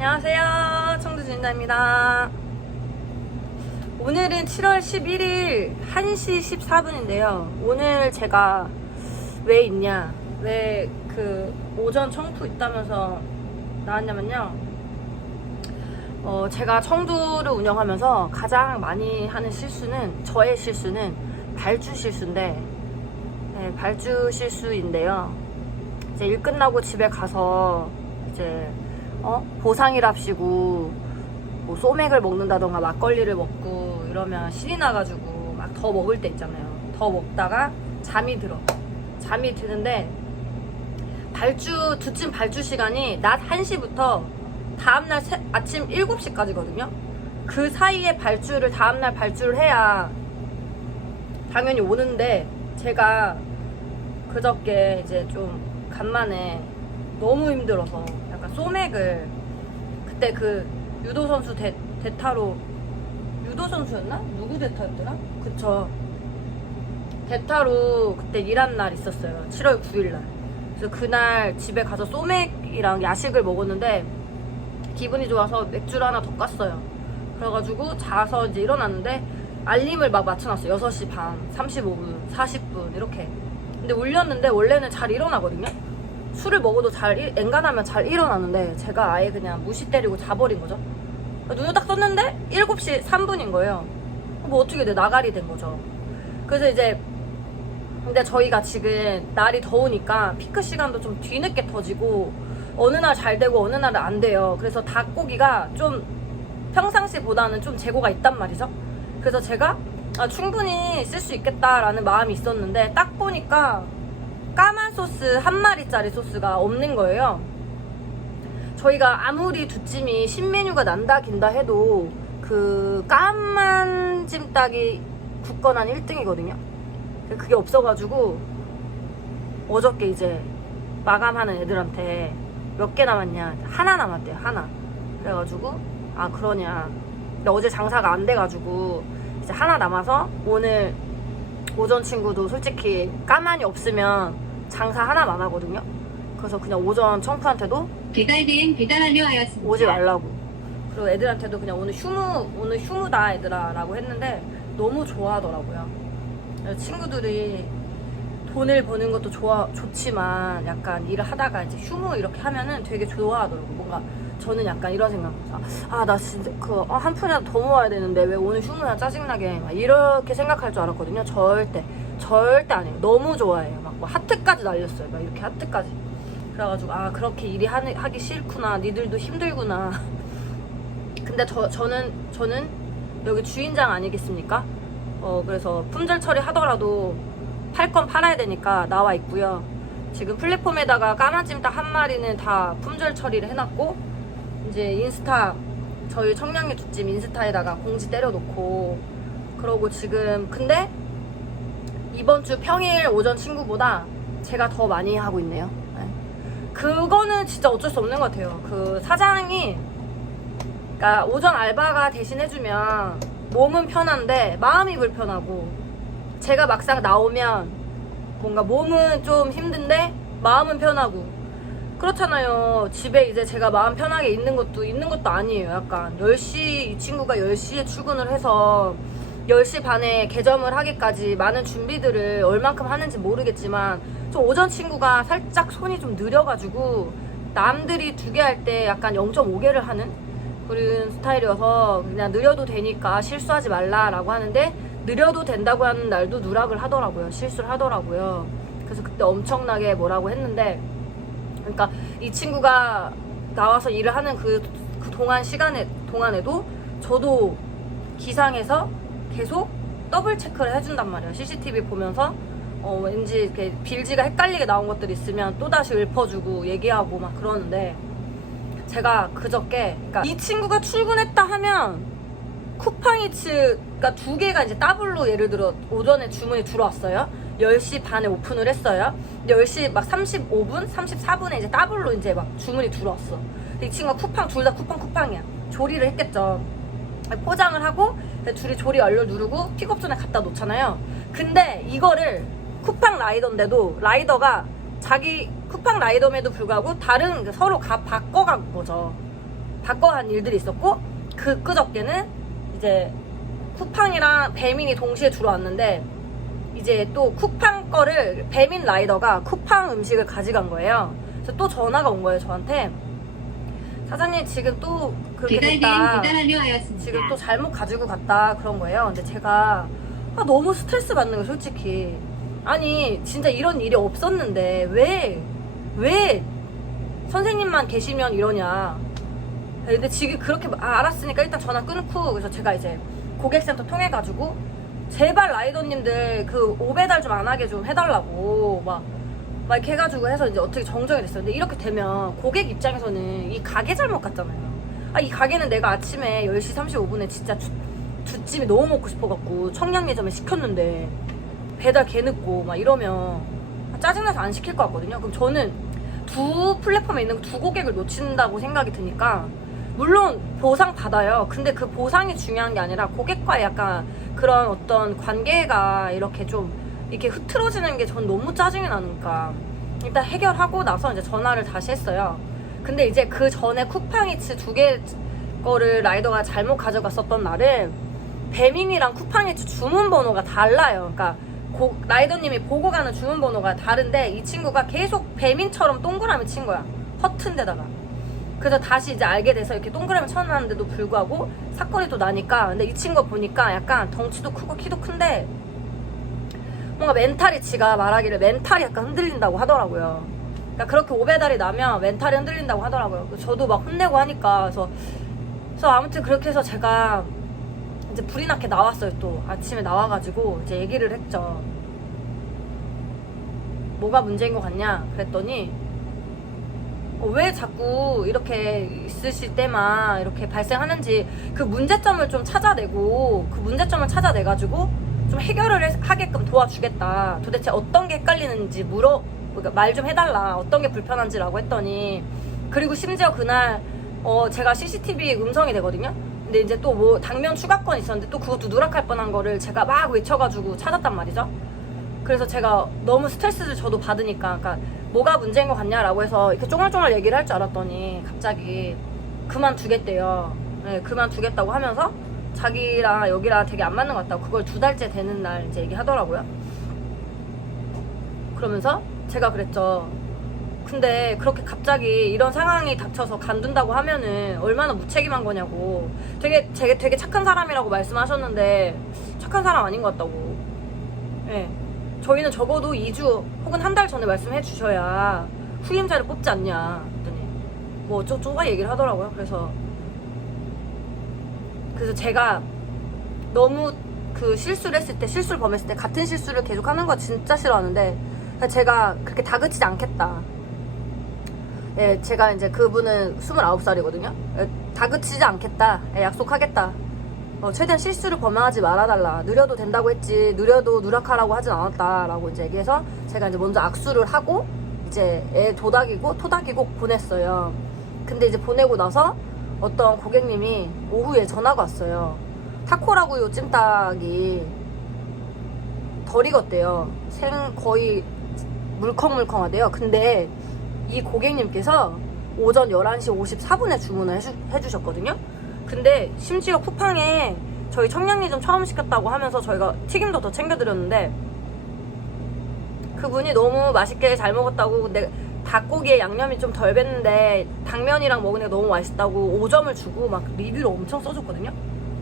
안녕하세요. 청주 주인자입니다. 오늘은 7월 11일 1시 14분인데요. 오늘 제가 왜 있냐, 왜 그 오전 청투 있다면서 나왔냐면요. 제가 청두를 운영하면서 가장 많이 하는 실수는, 저의 실수는 발주 실수인데, 네, 발주 실수인데요. 이제 일 끝나고 집에 가서 이제 보상이랍시고 뭐 소맥을 먹는다던가 막걸리를 먹고 이러면 신이 나가지고 막 더 먹을 때 있잖아요. 더 먹다가 잠이 드는데 두찜 발주 시간이 낮 1시부터 다음날 아침 7시까지거든요. 그 사이에 다음날 발주를 해야 당연히 오는데, 제가 그저께 이제 좀 간만에 너무 힘들어서 약간 소맥을, 그때 그 유도 선수 대타로, 유도 선수였나? 누구 대타였더라? 그쵸. 대타로 그때 일한 날 있었어요. 7월 9일날. 그래서 그날 집에 가서 소맥이랑 야식을 먹었는데 기분이 좋아서 맥주를 하나 더 깠어요. 그래가지고 자서 이제 일어났는데 알림을 막 맞춰놨어요. 6시 반, 35분, 40분 이렇게. 근데 울렸는데 원래는 잘 일어나거든요. 술을 먹어도 엔간하면 잘 일어나는데 제가 아예 그냥 무시 때리고 자버린 거죠. 눈을 딱 떴는데 7시 3분인 거예요. 뭐 어떻게 나갈이 된 거죠. 그래서 이제, 근데 저희가 지금 날이 더우니까 피크 시간도 좀 뒤늦게 터지고 어느 날 잘 되고 어느 날은 안 돼요. 그래서 닭고기가 좀 평상시보다는 좀 재고가 있단 말이죠. 그래서 제가 충분히 쓸 수 있겠다라는 마음이 있었는데 딱 보니까 까만 소스 한 마리짜리 소스가 없는 거예요. 저희가 아무리 두찜이 신메뉴가 난다 긴다 해도 그 까만 찜닭이 굳건한 1등이거든요. 그게 없어가지고 어저께 이제 마감하는 애들한테 몇 개 남았냐, 하나 남았대요. 하나. 그래가지고 그러냐, 근데 어제 장사가 안 돼가지고 이제 하나 남아서, 오늘 오전 친구도 솔직히 까만이 없으면 장사 하나만 하거든요. 그래서 그냥 오전 청프한테도 배달 대행 배달 완료하였습니다. 오지 말라고, 그리고 애들한테도 그냥 오늘 휴무다 얘들아 라고 했는데 너무 좋아하더라고요. 친구들이 돈을 버는 것도 좋지만 약간 일을 하다가 이제 휴무 이렇게 하면은 되게 좋아하더라고. 뭔가 저는 약간 이런 생각, 나 진짜 한 푼이라도 더 모아야 되는데 왜 오늘 휴무야, 짜증나게, 막 이렇게 생각할 줄 알았거든요. 절대 아니에요. 너무 좋아해요. 막 뭐 하트까지 날렸어요. 막 이렇게 하트까지. 그래가지고 그렇게 일이 하기 싫구나, 니들도 힘들구나. 근데 저는 여기 주인장 아니겠습니까? 그래서 품절 처리 하더라도 팔 건 팔아야 되니까 나와 있고요. 지금 플랫폼에다가 까만찜닭 한 마리는 다 품절 처리를 해놨고, 이제 인스타, 저희 청량리 두찜 인스타에다가 공지 때려놓고 그러고 지금, 근데 이번 주 평일 오전 친구보다 제가 더 많이 하고 있네요. 네. 그거는 진짜 어쩔 수 없는 것 같아요. 그 사장이, 그러니까 오전 알바가 대신 해주면 몸은 편한데 마음이 불편하고, 제가 막상 나오면 뭔가 몸은 좀 힘든데 마음은 편하고 그렇잖아요. 집에 이제 제가 마음 편하게 있는 것도 아니에요. 약간 10시, 이 친구가 10시에 출근을 해서 10시 반에 개점을 하기까지 많은 준비들을 얼만큼 하는지 모르겠지만, 좀 오전 친구가 살짝 손이 좀 느려가지고 남들이 2개 할 때 약간 0.5개를 하는 그런 스타일이어서, 그냥 느려도 되니까 실수하지 말라라고 하는데 느려도 된다고 하는 날도 누락을 하더라고요. 실수를 하더라고요. 그래서 그때 엄청나게 뭐라고 했는데, 그러니까 이 친구가 나와서 일을 하는 그 동안에도 저도 기상에서 계속 더블 체크를 해준단 말이에요. CCTV 보면서 왠지 이렇게 빌지가 헷갈리게 나온 것들 있으면 또다시 읊어주고 얘기하고 막 그러는데, 제가 그저께, 그러니까 이 친구가 출근했다 하면 쿠팡이츠가 2개가 이제 더블로, 예를 들어 오전에 주문이 들어왔어요. 10시 반에 오픈을 했어요. 근데 10시 막 35분, 34분에 이제 더블로 이제 막 주문이 들어왔어. 이 친구가 둘 다 쿠팡이야. 조리를 했겠죠. 포장을 하고 둘이 조리 완료 누르고 픽업 전에 갖다 놓잖아요. 근데 이거를 쿠팡 라이더인데도 라이더가 자기 쿠팡 라이더임에도 불구하고 다른 서로 바꿔간 거죠. 바꿔한 일들이 있었고, 그저께는 이제 쿠팡이랑 배민이 동시에 들어왔는데, 이제 또 쿠팡 거를 배민 라이더가 쿠팡 음식을 가져간 거예요. 그래서 또 전화가 온 거예요, 저한테. 사장님 지금 또 그렇게 배달된 됐다, 배달 완료하였습니다. 지금 또 잘못 가지고 갔다, 그런 거예요. 근데 제가 너무 스트레스 받는 거예요, 솔직히. 아니 진짜 이런 일이 없었는데 왜 선생님만 계시면 이러냐. 근데 지금 그렇게 알았으니까 일단 전화 끊고, 그래서 제가 이제 고객센터 통해 가지고 제발 라이더님들 그 오배달 좀 안 하게 좀 해달라고 막 이렇게 해가지고 해서 이제 어떻게 정정이 됐어요. 근데 이렇게 되면 고객 입장에서는 이 가게 잘못 갔잖아요. 이 가게는 내가 아침에 10시 35분에 진짜 두찜이 너무 먹고 싶어갖고 청량리점에 시켰는데 배달 개 늦고 막 이러면 짜증나서 안 시킬 것 같거든요. 그럼 저는 두 플랫폼에 있는 두 고객을 놓친다고 생각이 드니까, 물론 보상 받아요. 근데 그 보상이 중요한 게 아니라 고객과의 약간 그런 어떤 관계가 이렇게 좀 이렇게 흐트러지는 게 전 너무 짜증이 나니까 일단 해결하고 나서 이제 전화를 다시 했어요. 근데 이제 그 전에 쿠팡이츠 2개 거를 라이더가 잘못 가져갔었던 날은 배민이랑 쿠팡이츠 주문 번호가 달라요. 그러니까 라이더님이 보고 가는 주문 번호가 다른데 이 친구가 계속 배민처럼 동그라미 친 거야, 허튼 데다가. 그래서 다시 이제 알게 돼서 이렇게 동그라미 쳐놨는데도 불구하고 사건이 또 나니까. 근데 이 친구 보니까 약간 덩치도 크고 키도 큰데 뭔가 멘탈이, 지가 말하기를 멘탈이 약간 흔들린다고 하더라고요. 그러니까 그렇게 오배달이 나면 멘탈이 흔들린다고 하더라고요. 저도 막 혼내고 하니까. 그래서 아무튼 그렇게 해서 제가 이제 불이 나게 나왔어요. 또 아침에 나와가지고 이제 얘기를 했죠. 뭐가 문제인 것 같냐 그랬더니, 왜 자꾸 이렇게 있으실 때만 이렇게 발생하는지 그 문제점을 좀 찾아내고, 그 문제점을 찾아내가지고 좀 해결을 하게끔 도와주겠다. 도대체 어떤 게 헷갈리는지 그러니까 말 좀 해달라. 어떤 게 불편한지라고 했더니, 그리고 심지어 그날 제가 CCTV 음성이 되거든요. 근데 이제 또 뭐 당면 추가권 있었는데 또 그것도 누락할 뻔한 거를 제가 막 외쳐가지고 찾았단 말이죠. 그래서 제가 너무 스트레스를 저도 받으니까, 그러니까 뭐가 문제인 것 같냐라고 해서 이렇게 쫑알쫑알 얘기를 할 줄 알았더니 갑자기 그만두겠대요. 네, 그만두겠다고 하면서 자기랑 여기랑 되게 안 맞는 것 같다고, 그걸 2달째 되는 날 이제 얘기하더라고요. 그러면서 제가 그랬죠. 근데 그렇게 갑자기 이런 상황이 닥쳐서 간둔다고 하면은 얼마나 무책임한 거냐고. 되게 착한 사람이라고 말씀하셨는데 착한 사람 아닌 것 같다고. 예. 저희는 적어도 2주 혹은 한 달 전에 말씀해 주셔야 후임자를 뽑지 않냐 그랬더니 뭐 어쩌고저쩌고 얘기를 하더라고요. 그래서 제가 너무 그 실수를 했을 때, 실수를 범했을 때 같은 실수를 계속하는 거 진짜 싫어하는데, 제가 그렇게 다그치지 않겠다. 예, 제가 이제 그분은 29살이거든요. 다그치지 않겠다. 예, 약속하겠다. 최대한 실수를 범하지 말아달라. 느려도 된다고 했지, 느려도 누락하라고 하진 않았다라고 이제 얘기해서 제가 이제 먼저 악수를 하고 이제 애 토닥이고 보냈어요. 근데 이제 보내고 나서 어떤 고객님이 오후에 전화가 왔어요. 타코라구요 찜닭이 덜 익었대요. 거의 물컹물컹하대요. 근데 이 고객님께서 오전 11시 54분에 주문을 해주셨거든요. 근데 심지어 쿠팡에 저희 청량리점 처음 시켰다고 하면서 저희가 튀김도 더 챙겨드렸는데, 그분이 너무 맛있게 잘 먹었다고, 근데 닭고기에 양념이 좀 덜 뱄는데 당면이랑 먹으니까 너무 맛있다고 5점을 주고 막 리뷰를 엄청 써줬거든요.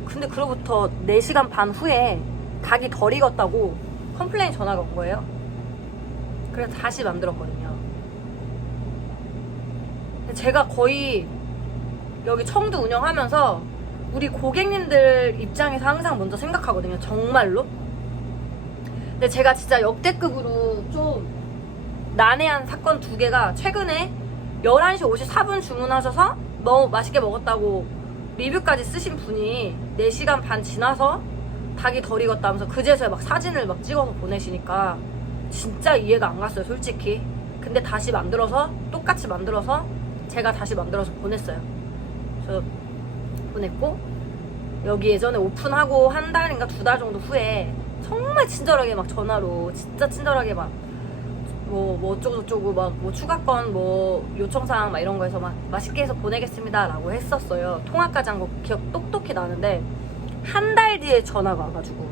근데 그로부터 4시간 반 후에 닭이 덜 익었다고 컴플레인 전화가 온 거예요. 그래서 다시 만들었거든요. 제가 거의 여기 청두 운영하면서 우리 고객님들 입장에서 항상 먼저 생각하거든요. 정말로. 근데 제가 진짜 역대급으로 좀 난해한 사건 2개가, 최근에 11시 54분 주문하셔서 너무 맛있게 먹었다고 리뷰까지 쓰신 분이 4시간 반 지나서 닭이 덜 익었다면서 그제서야 막 사진을 막 찍어서 보내시니까 진짜 이해가 안 갔어요, 솔직히. 근데 다시 만들어서, 똑같이 만들어서 제가 다시 만들어서 보냈어요. 그래서 보냈고, 여기 예전에 오픈하고 한 달인가 2달 정도 후에 정말 친절하게 막 전화로, 진짜 친절하게 막 뭐 어쩌고저쩌고 막 뭐 추가권 뭐 요청사항 막 이런 거에서 막 맛있게 해서 보내겠습니다 라고 했었어요. 통화까지 한 거 기억 똑똑히 나는데 한 달 뒤에 전화가 와가지고,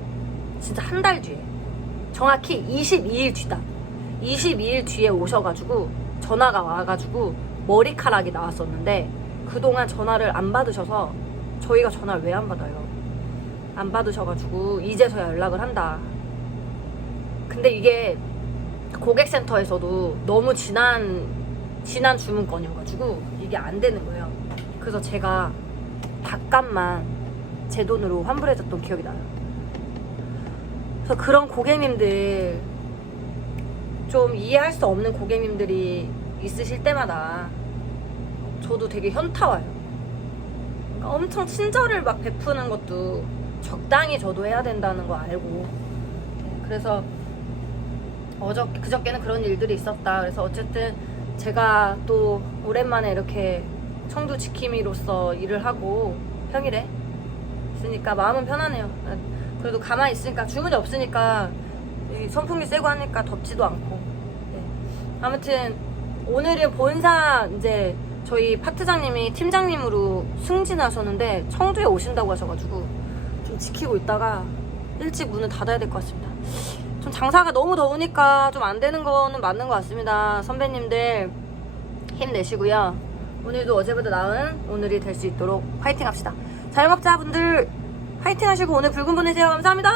진짜 한 달 뒤에, 정확히 22일 뒤다. 22일 뒤에 오셔가지고 전화가 와가지고 머리카락이 나왔었는데, 그동안 전화를 안 받으셔서 저희가 전화를 왜 안 받아요? 안 받으셔가지고 이제서야 연락을 한다. 근데 이게 고객센터에서도 너무 지난 주문건이어가지고 이게 안 되는 거예요. 그래서 제가 닭값만 제 돈으로 환불해줬던 기억이 나요. 그래서 그런 고객님들, 좀 이해할 수 없는 고객님들이 있으실 때마다 저도 되게 현타 와요. 그러니까 엄청 친절을 막 베푸는 것도 적당히 저도 해야 된다는 거 알고, 그래서 그저께는 그런 일들이 있었다. 그래서 어쨌든 제가 또 오랜만에 이렇게 청두 지킴이로서 일을 하고 평일에 있으니까 마음은 편하네요. 그래도 가만히 있으니까, 주문이 없으니까 이 선풍기 쐬고 하니까 덥지도 않고. 네. 아무튼 오늘은 본사 이제 저희 파트장님이 팀장님으로 승진하셨는데 청두에 오신다고 하셔가지고 좀 지키고 있다가 일찍 문을 닫아야 될 것 같습니다. 좀 장사가 너무 더우니까 좀 안 되는 거는 맞는 것 같습니다. 선배님들 힘내시고요. 오늘도 어제보다 나은 오늘이 될 수 있도록 화이팅 합시다. 자영업자분들 화이팅 하시고 오늘 붉은 보내세요. 감사합니다.